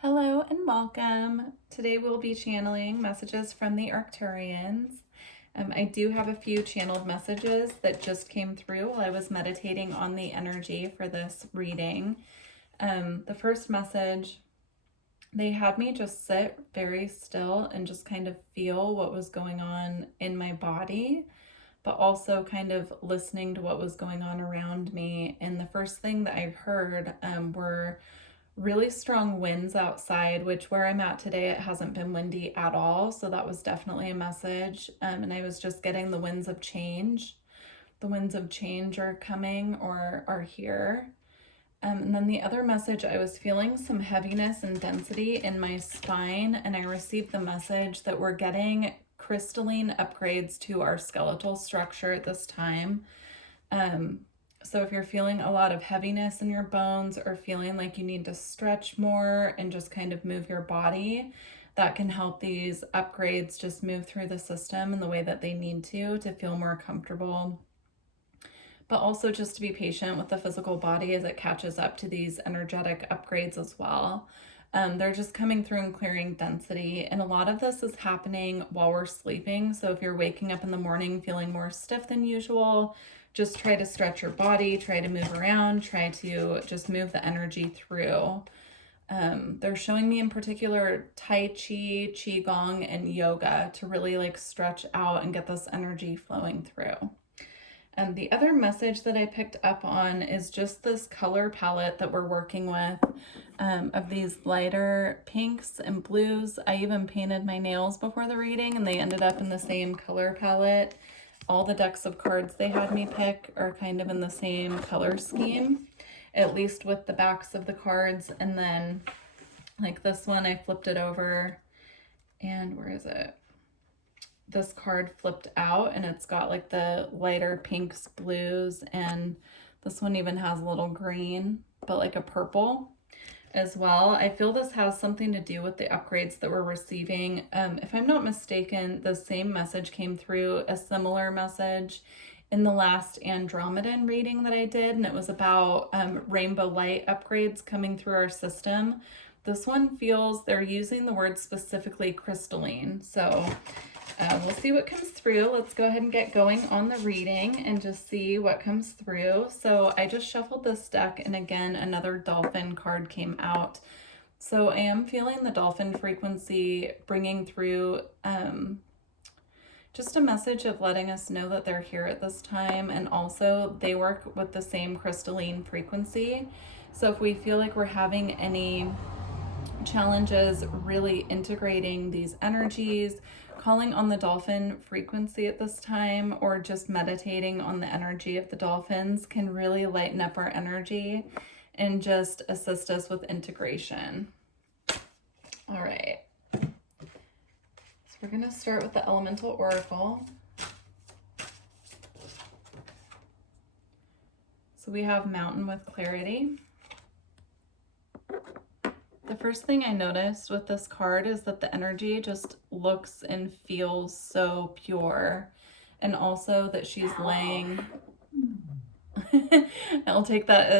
Hello and welcome. Today we'll be channeling messages from the Arcturians. I do have a few channeled messages that just came through while I was meditating on the energy for this reading. The first message, they had me just sit very still and just kind of feel what was going on in my body, but also kind of listening to what was going on around me. And the first thing that I heard were really strong winds outside, which where I'm at today, it hasn't been windy at all. So that was definitely a message. And I was just getting the winds of change. The winds of change are coming or are here. And then the other message, I was feeling some heaviness and density in my spine. And I received the message that we're getting crystalline upgrades to our skeletal structure at this time. So if you're feeling a lot of heaviness in your bones or feeling like you need to stretch more and just kind of move your body, that can help these upgrades just move through the system in the way that they need to feel more comfortable. But also just to be patient with the physical body as it catches up to these energetic upgrades as well. They're just coming through and clearing density. And a lot of this is happening while we're sleeping. So if you're waking up in the morning feeling more stiff than usual, just try to stretch your body, try to move around, try to just move the energy through. They're showing me in particular Tai Chi, Qigong, and yoga to really like stretch out and get this energy flowing through. And the other message that I picked up on is just this color palette that we're working with of these lighter pinks and blues. I even painted my nails before the reading and they ended up in the same color palette. All the decks of cards they had me pick are kind of in the same color scheme, at least with the backs of the cards. And then like this one, I flipped it over and where is it? This card flipped out and it's got like the lighter pinks, blues, and this one even has a little green, but like a purple as well. I feel this has something to do with the upgrades that we're receiving. If I'm not mistaken, the same message came through, a similar message in the last Andromedan reading that I did, and it was about rainbow light upgrades coming through our system. This one feels they're using the word specifically crystalline. So we'll see what comes through. Let's go ahead and get going on the reading and just see what comes through. So I just shuffled this deck and again, another dolphin card came out. So I am feeling the dolphin frequency bringing through just a message of letting us know that they're here at this time. And also they work with the same crystalline frequency. So if we feel like we're having any challenges really integrating these energies, calling on the dolphin frequency at this time, or just meditating on the energy of the dolphins can really lighten up our energy and just assist us with integration. All right. So we're going to start with the Elemental Oracle. So we have Mountain with Clarity. The first thing I noticed with this card is that the energy just looks and feels so pure. And also that she's laying, I'll take that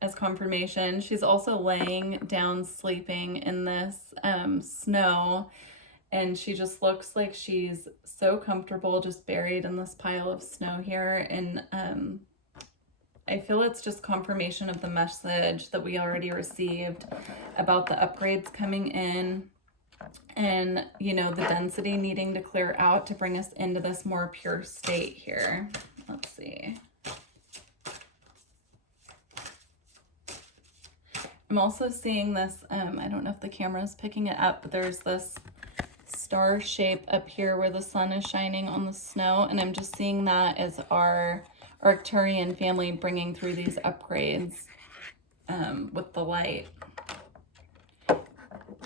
as confirmation. She's also laying down sleeping in this snow. And she just looks like she's so comfortable just buried in this pile of snow here. And I feel it's just confirmation of the message that we already received about the upgrades coming in and, you know, the density needing to clear out to bring us into this more pure state here. Let's see. I'm also seeing this, I don't know if the camera is picking it up, but there's this star shape up here where the sun is shining on the snow. And I'm just seeing that as our Arcturian family bringing through these upgrades with the light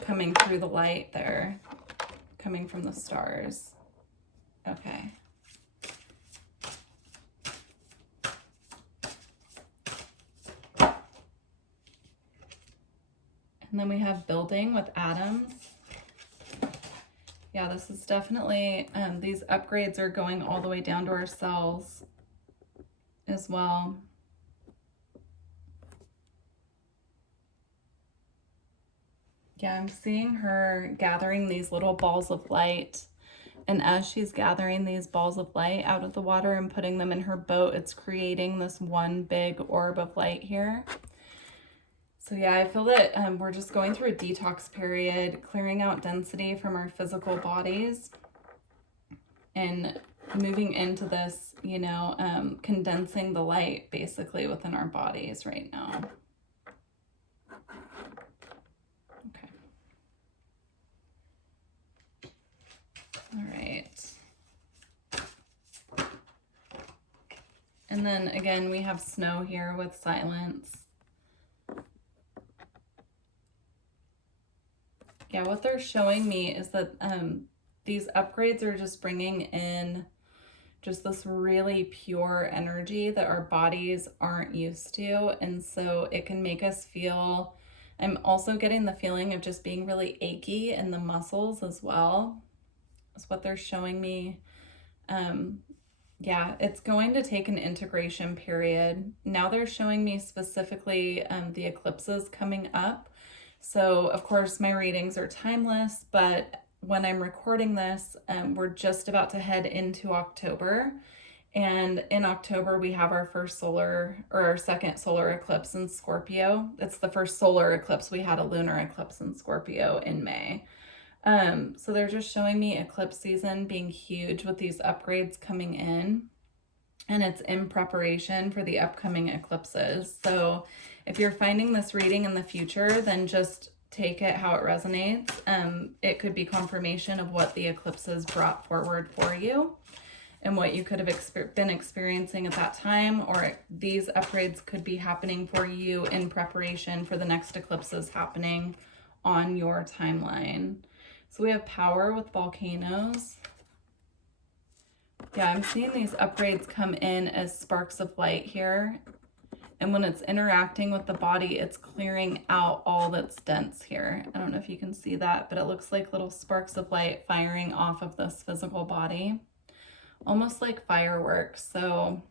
coming through the light there, coming from the stars. Okay. And then we have building with atoms. Yeah, this is definitely, these upgrades are going all the way down to our cells as well. Yeah, I'm seeing her gathering these little balls of light. And as she's gathering these balls of light out of the water and putting them in her boat, it's creating this one big orb of light here. So yeah, I feel that we're just going through a detox period, clearing out density from our physical bodies and moving into this, you know, condensing the light basically within our bodies right now. Okay. All right. And then again, we have snow here with silence. Yeah, what they're showing me is that these upgrades are just bringing in just this really pure energy that our bodies aren't used to. And so it can make us feel, I'm also getting the feeling of just being really achy in the muscles as well. That's what they're showing me. Yeah, it's going to take an integration period. Now they're showing me specifically the eclipses coming up. So of course my readings are timeless, but when I'm recording this, we're just about to head into October. And in October, we have our first solar or our second solar eclipse in Scorpio. It's the first solar eclipse. We had a lunar eclipse in Scorpio in May. So they're just showing me eclipse season being huge with these upgrades coming in, and it's in preparation for the upcoming eclipses. So if you're finding this reading in the future, then just take it how it resonates. It could be confirmation of what the eclipses brought forward for you and what you could have been experiencing at that time, or these upgrades could be happening for you in preparation for the next eclipses happening on your timeline. So we have power with volcanoes. Yeah, I'm seeing these upgrades come in as sparks of light here. And when it's interacting with the body, it's clearing out all that's dense here. I don't know if you can see that, but it looks like little sparks of light firing off of this physical body. Almost like fireworks. So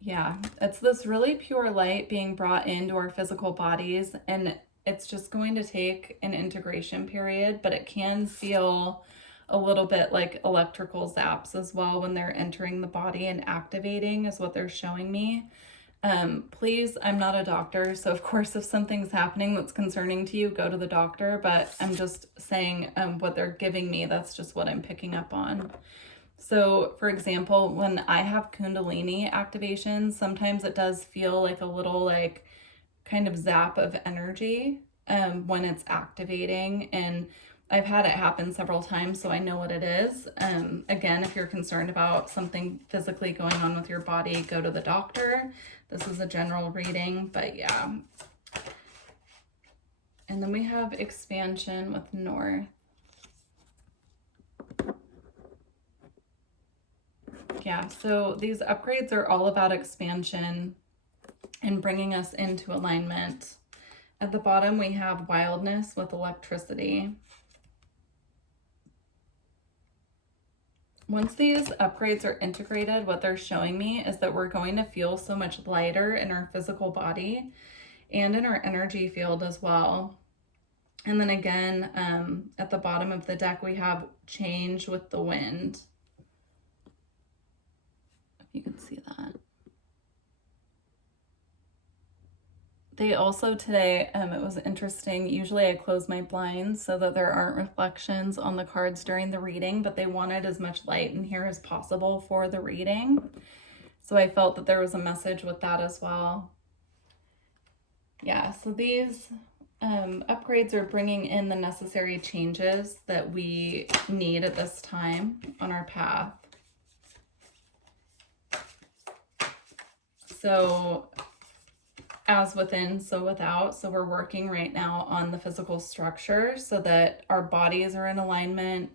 yeah, it's this really pure light being brought into our physical bodies, and it's just going to take an integration period, but it can feel a little bit like electrical zaps as well when they're entering the body and activating is what they're showing me. Please, I'm not a doctor, so of course if something's happening that's concerning to you, go to the doctor, but I'm just saying what they're giving me, that's just what I'm picking up on. So for example, when I have Kundalini activations, sometimes it does feel like a little like kind of zap of energy when it's activating, and I've had it happen several times, so I know what it is. Again, if you're concerned about something physically going on with your body, go to the doctor. This is a general reading, but yeah. And then we have expansion with North. Yeah, so these upgrades are all about expansion and bringing us into alignment. At the bottom, we have wildness with electricity. Once these upgrades are integrated, what they're showing me is that we're going to feel so much lighter in our physical body and in our energy field as well. And then again, at the bottom of the deck, we have change with the wind. If you can see that. They also today, it was interesting. Usually I close my blinds so that there aren't reflections on the cards during the reading, but they wanted as much light in here as possible for the reading. So I felt that there was a message with that as well. Yeah, so these upgrades are bringing in the necessary changes that we need at this time on our path. So as within, so without. So we're working right now on the physical structure so that our bodies are in alignment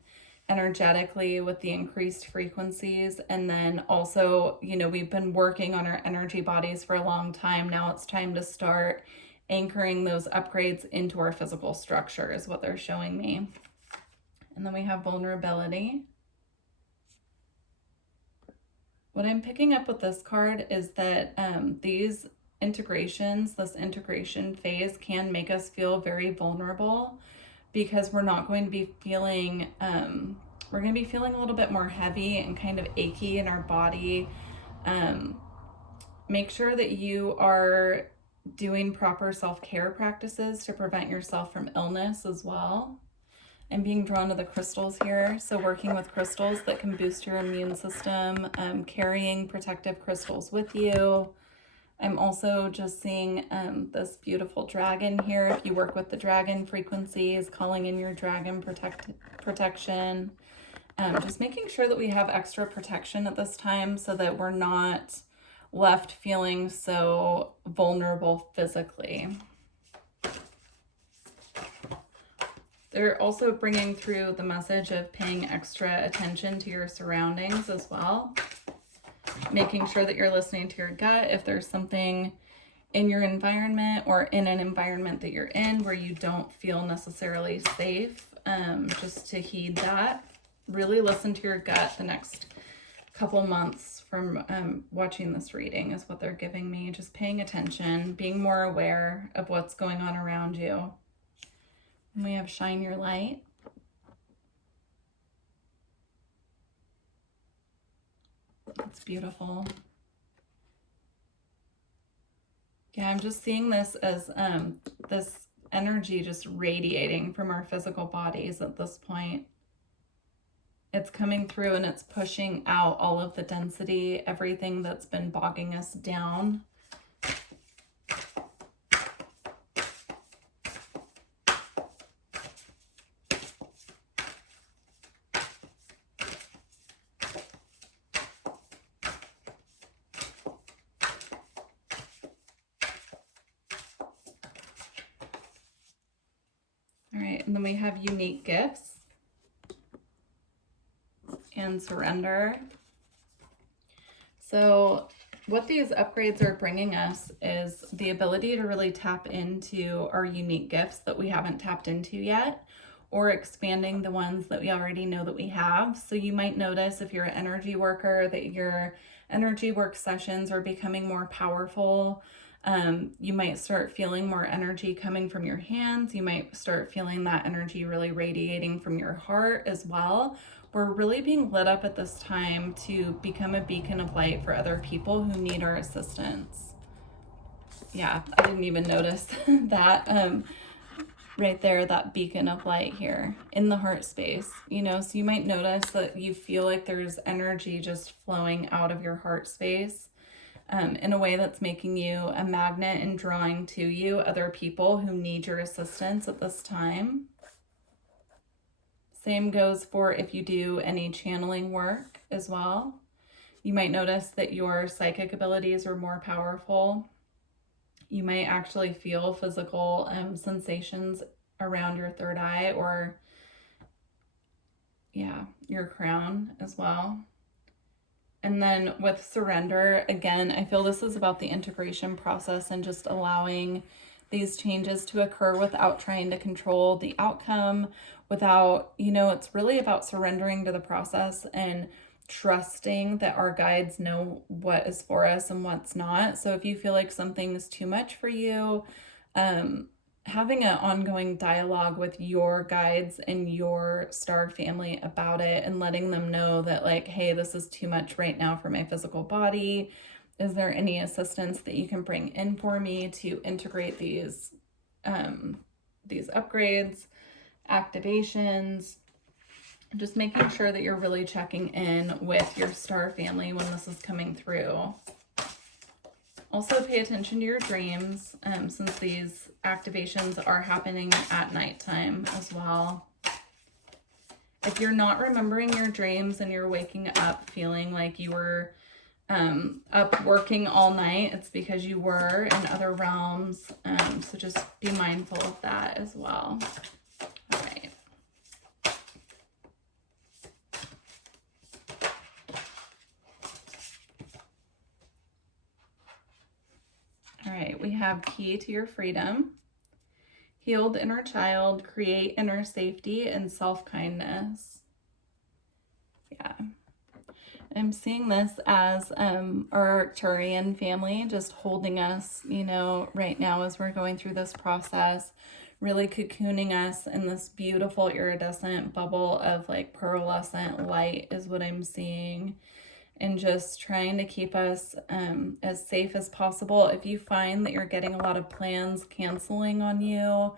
energetically with the increased frequencies. And then also, you know, we've been working on our energy bodies for a long time. Now it's time to start anchoring those upgrades into our physical structure is what they're showing me. And then we have vulnerability. What I'm picking up with this card is that these integrations, this integration phase can make us feel very vulnerable because we're not going to be feeling, we're going to be feeling a little bit more heavy and kind of achy in our body. Make sure that you are doing proper self-care practices to prevent yourself from illness as well. I'm being drawn to the crystals here, so working with crystals that can boost your immune system, carrying protective crystals with you. I'm also just seeing this beautiful dragon here. If you work with the dragon frequencies, calling in your dragon protection. Just making sure that we have extra protection at this time so that we're not left feeling so vulnerable physically. They're also bringing through the message of paying extra attention to your surroundings as well. Making sure that you're listening to your gut. If there's something in your environment or in an environment that you're in where you don't feel necessarily safe, just to heed that. Really listen to your gut the next couple months from watching this reading is what they're giving me. Just paying attention, being more aware of what's going on around you. And we have shine your light. It's beautiful. Yeah, I'm just seeing this as this energy just radiating from our physical bodies at this point. It's coming through and it's pushing out all of the density, everything that's been bogging us down. All right, and then we have unique gifts and surrender. So what these upgrades are bringing us is the ability to really tap into our unique gifts that we haven't tapped into yet, or expanding the ones that we already know that we have. So you might notice if you're an energy worker that your energy work sessions are becoming more powerful. You might start feeling more energy coming from your hands. You might start feeling that energy really radiating from your heart as well. We're really being lit up at this time to become a beacon of light for other people who need our assistance. Yeah, I didn't even notice that right there, that beacon of light here in the heart space, you know, so you might notice that you feel like there's energy just flowing out of your heart space in a way that's making you a magnet and drawing to you other people who need your assistance at this time. Same goes for if you do any channeling work as well. You might notice that your psychic abilities are more powerful. You might actually feel physical sensations around your third eye or, yeah, your crown as well. And then with surrender, again, I feel this is about the integration process and just allowing these changes to occur without trying to control the outcome, without, you know, it's really about surrendering to the process and trusting that our guides know what is for us and what's not. So if you feel like something is too much for you, having an ongoing dialogue with your guides and your star family about it and letting them know that, like, hey, this is too much right now for my physical body. Is there any assistance that you can bring in for me to integrate these upgrades, activations? Just making sure that you're really checking in with your star family when this is coming through. Also pay attention to your dreams, since these activations are happening at nighttime as well. If you're not remembering your dreams and you're waking up feeling like you were up working all night, it's because you were in other realms. So just be mindful of that as well. All right. All right, we have key to your freedom, healed inner child, create inner safety, and self-kindness. Yeah. I'm seeing this as our Arcturian family just holding us, you know, right now as we're going through this process, really cocooning us in this beautiful iridescent bubble of like pearlescent light is what I'm seeing. And just trying to keep us as safe as possible. If you find that you're getting a lot of plans canceling on you,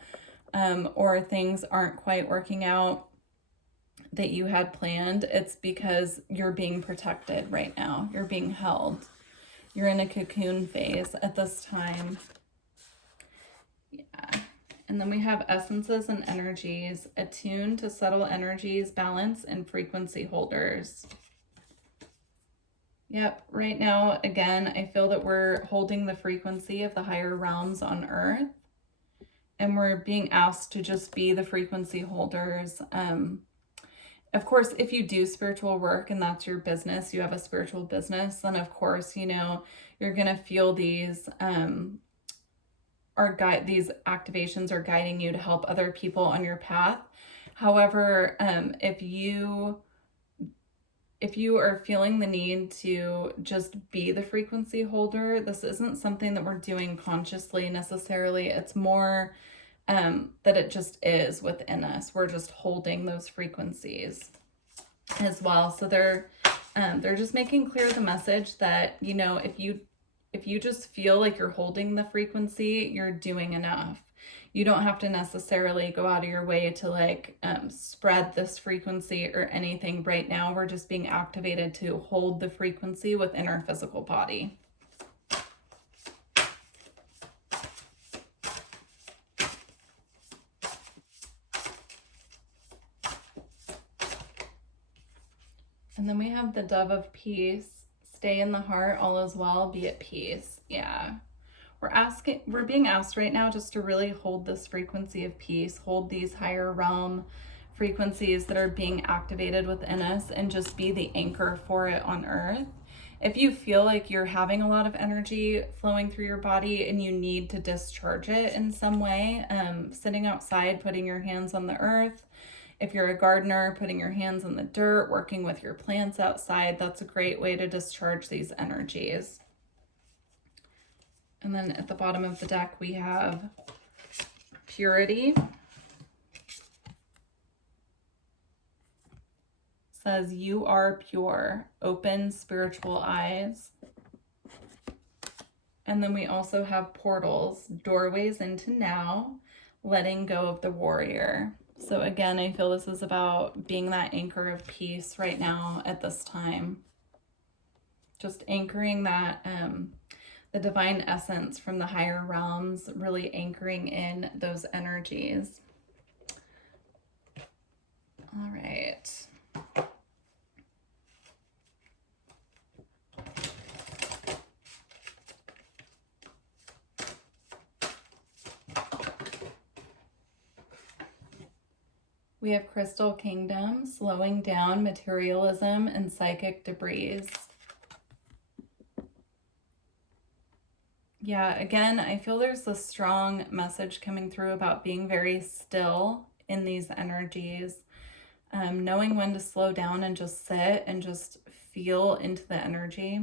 or things aren't quite working out that you had planned, it's because you're being protected right now. You're being held. You're in a cocoon phase at this time. Yeah. And then we have essences and energies, attuned to subtle energies, balance, and frequency holders. Yep, right now, again, I feel that we're holding the frequency of the higher realms on Earth, and we're being asked to just be the frequency holders. Of course, if you do spiritual work and that's your business, you have a spiritual business, then of course, you know, you're going to feel these, these activations are guiding you to help other people on your path. However, if you are feeling the need to just be the frequency holder, this isn't something that we're doing consciously necessarily. It's more that it just is within us. We're just holding those frequencies as well. So they're just making clear the message that, you know, if you just feel like you're holding the frequency, you're doing enough. You don't have to necessarily go out of your way to like spread this frequency or anything right now. We're just being activated to hold the frequency within our physical body. And then we have the dove of peace. Stay in the heart, all is well, be at peace. Yeah. We're being asked right now just to really hold this frequency of peace, hold these higher realm frequencies that are being activated within us, and just be the anchor for it on Earth. If you feel like you're having a lot of energy flowing through your body and you need to discharge it in some way, sitting outside, putting your hands on the earth. If you're a gardener, putting your hands in the dirt, working with your plants outside, that's a great way to discharge these energies. And then at the bottom of the deck, we have purity. Says, you are pure, open spiritual eyes. And then we also have portals, doorways into now, letting go of the warrior. So again, I feel this is about being that anchor of peace right now at this time. Just anchoring that, the divine essence from the higher realms, really anchoring in those energies. All right. We have Crystal Kingdom, slowing down materialism and psychic debris. Yeah, again, I feel there's a strong message coming through about being very still in these energies, knowing when to slow down and just sit and just feel into the energy.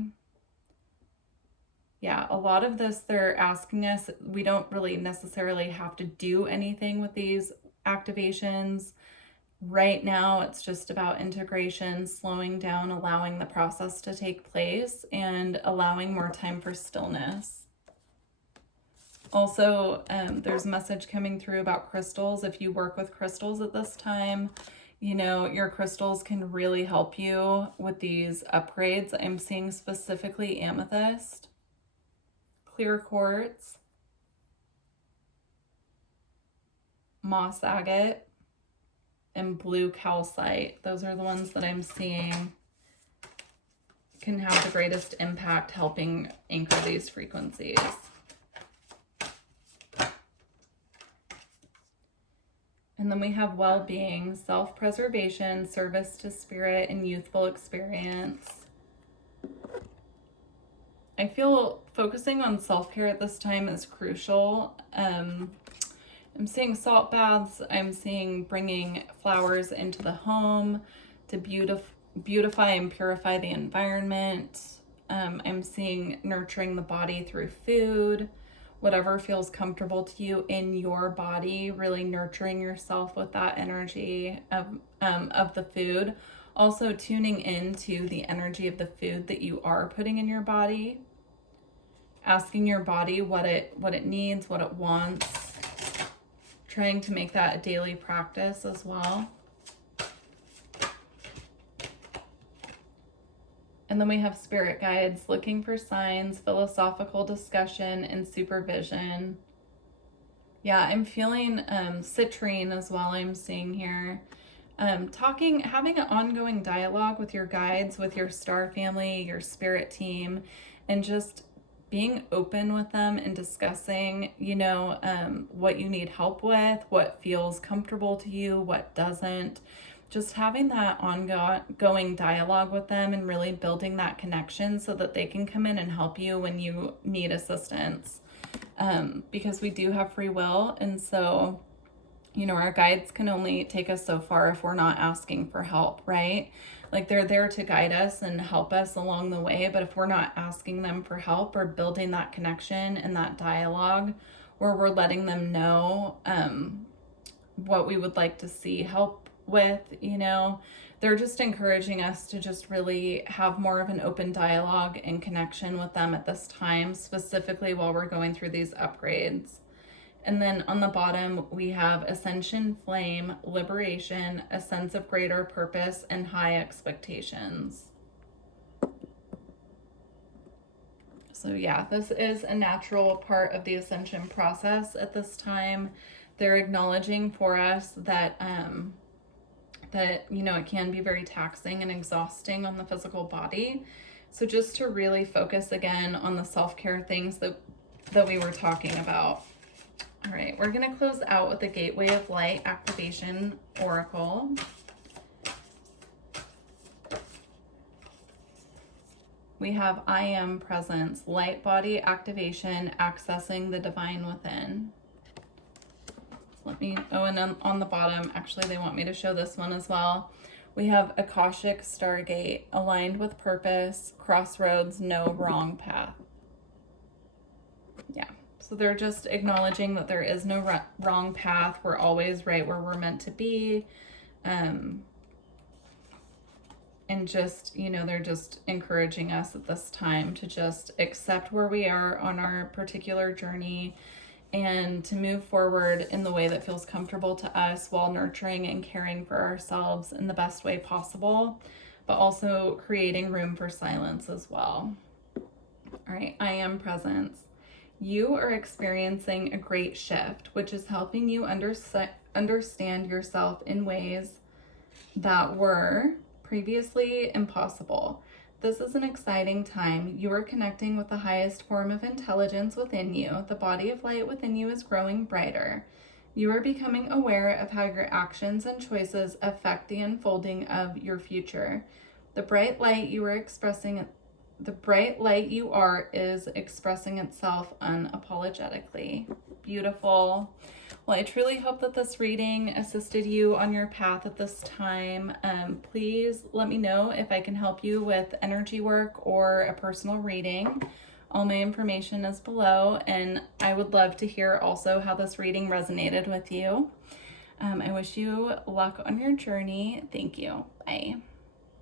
Yeah, a lot of this, they're asking us, we don't really necessarily have to do anything with these activations. Right now, it's just about integration, slowing down, allowing the process to take place, and allowing more time for stillness. Also, there's a message coming through about crystals. If you work with crystals at this time, you know, your crystals can really help you with these upgrades. I'm seeing specifically amethyst, clear quartz, moss agate, and blue calcite. Those are the ones that I'm seeing can have the greatest impact helping anchor these frequencies. And then we have well-being, self-preservation, service to spirit, and youthful experience. I feel focusing on self-care at this time is crucial. I'm seeing salt baths. I'm seeing bringing flowers into the home to beautify and purify the environment. I'm seeing nurturing the body through food, whatever feels comfortable to you in your body, really nurturing yourself with that energy of the food. Also tuning into the energy of the food that you are putting in your body, asking your body what it needs, what it wants, trying to make that a daily practice as well. And then we have spirit guides, looking for signs, philosophical discussion, and supervision. Yeah, I'm feeling citrine as well, I'm seeing here. Having an ongoing dialogue with your guides, with your star family, your spirit team, and just being open with them and discussing, what you need help with, what feels comfortable to you, what doesn't. Just having that ongoing dialogue with them and really building that connection so that they can come in and help you when you need assistance. Because we do have free will, and so, our guides can only take us so far if we're not asking for help, right? Like, they're there to guide us and help us along the way, but if we're not asking them for help or building that connection and that dialogue where we're letting them know what we would like to see help with, they're just encouraging us to just really have more of an open dialogue and connection with them at this time, specifically while we're going through these upgrades. And then on the bottom, we have ascension, flame, liberation, a sense of greater purpose, and high expectations. So yeah, this is a natural part of the ascension process at this time. They're acknowledging for us that it can be very taxing and exhausting on the physical body. So just to really focus again on the self-care things that we were talking about. All right, we're going to close out with the Gateway of Light Activation Oracle. We have I Am Presence, Light Body Activation, Accessing the Divine Within. And then on the bottom, actually they want me to show this one as well. We have Akashic Stargate, aligned with purpose, crossroads, no wrong path. Yeah, so they're just acknowledging that there is no wrong path. We're always right where we're meant to be. And just, they're just encouraging us at this time to just accept where we are on our particular journey and to move forward in the way that feels comfortable to us while nurturing and caring for ourselves in the best way possible, but also creating room for silence as well. All right, I Am Presence. You are experiencing a great shift, which is helping you understand yourself in ways that were previously impossible. This is an exciting time. You are connecting with the highest form of intelligence within you. The body of light within you is growing brighter. You are becoming aware of how your actions and choices affect the unfolding of your future. The bright light you are is expressing itself unapologetically. Beautiful. Well, I truly hope that this reading assisted you on your path at this time. Please let me know if I can help you with energy work or a personal reading. All my information is below, and I would love to hear also how this reading resonated with you. I wish you luck on your journey. Thank you. Bye.